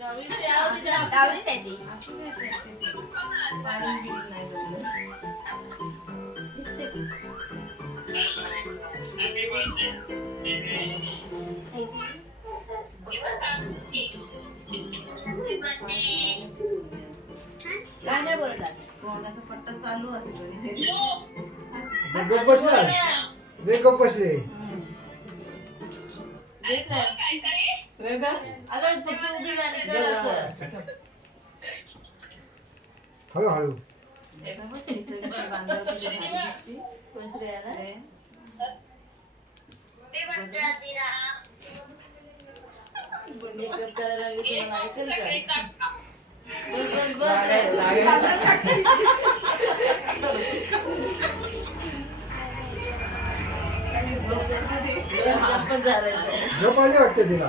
गावरीच आहे ती. काय नाही बोलत आहे. कोणाचा पट्टा चालू असतो. गप्प बसले लय गप्प बसले. अगं फक्त उभी राहते कर असं. हळूहळू कोण श्रेया ना? मेकअप करायला लागली तुम्हाला ऐकेल का? बस बस झोप आली वाटते तिला.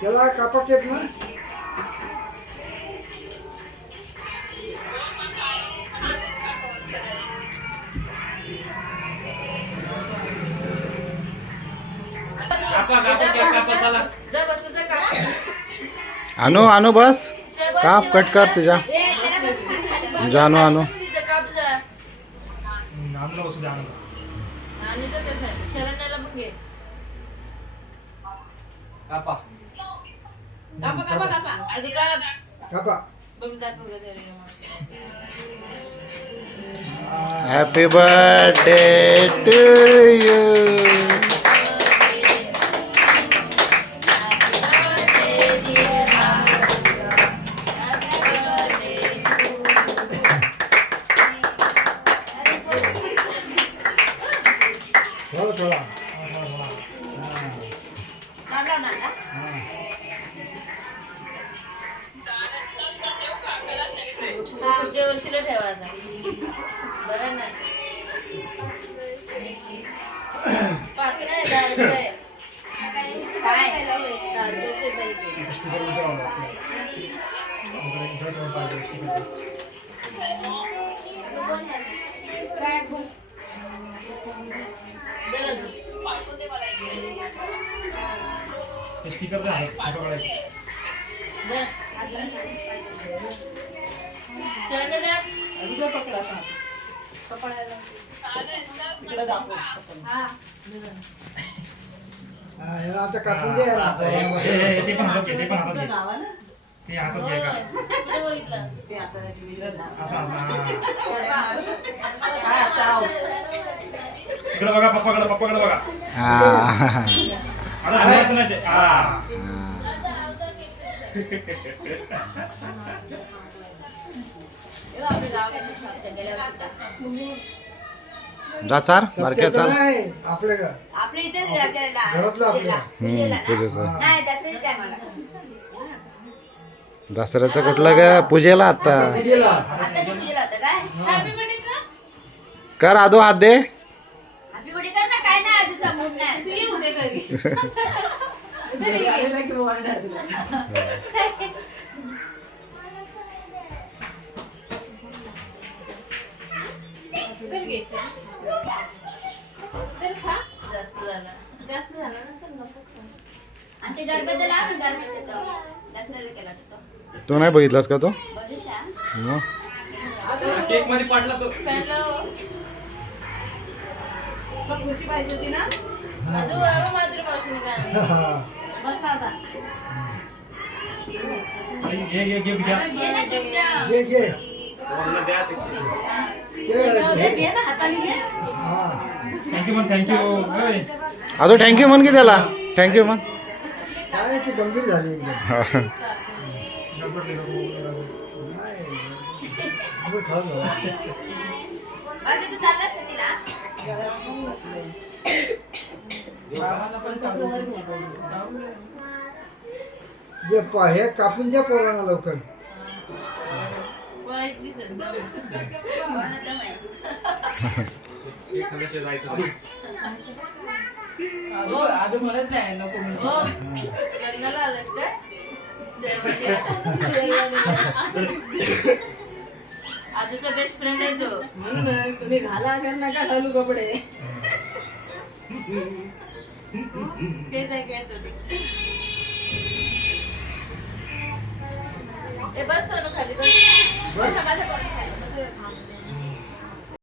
त्याला कापक येत ना. आणू आणू बस काप कट कर तुझ्या जानू आणू शरण्याला पण घे. कापा आधी काप. कापा. बघ दाखव गं तरी. Happy birthday to you. थोडा पुढच्या वर्षीला ठेवा आता. बरं ना. 5 नाही 10 रुपये. काय? तांदूळचे पैसे. काय बघ. स्टिकर दे आहे फोटो काढायचे. याला आता कापून दे याला. ते पण हातात घे, ते पण हातात घे. ते हातात घे का असं इकडे बघा पप्पाकडे बघा. आता हलायचं नाही ते. जा चार बारक्या चाल. आपल्या घर आपल्या इथे घरातलं आपल्या. पूजेचं नाही दसऱ्याची काय मला दसऱ्याचं कुठलं ग पूजेला आता गेला. आता पूजेला होतं काय. हॅपी बर्थडे का कर आदो हात दे. हॅपी बर्थडे कर ना. काय नाही आजचा मूड नाही. तू येऊ दे घरी. जास्त झाला ना. चल नको खाऊ. आणि ते गरब्याचं लाव ना. गरब्याचं दसऱ्याला केला होता तू नाही बघितलास का तो तो. बघितला मग केक मध्ये पाडला तो. खुर्ची पाहिजे होती ना. माधुरी मावशीने काय बस आता. घे घ्या. घे ना गिफ्ट. घे घे. घे ना हाताने घे. थँक्यू. आदो थँक्यू म्हण की त्याला. थँक्यू म्हण. काय ती गंभीर झाली एकदम. बाकी तू चाललास का तिला. हे कापून द्या पोरांना लवकर. बोलायची आधी म्हणत नाही नको म्हणून. हो लग्नाला आलास काय. आजूचा बेस्ट फ्रेंड आहे तो. म्हणून तुम्ही घाला नका घालू कपडे. खेळत आहे, खेळत होती. ए, बस सोनू खाली बस. बस, माझ्या पोटात खाली. बस.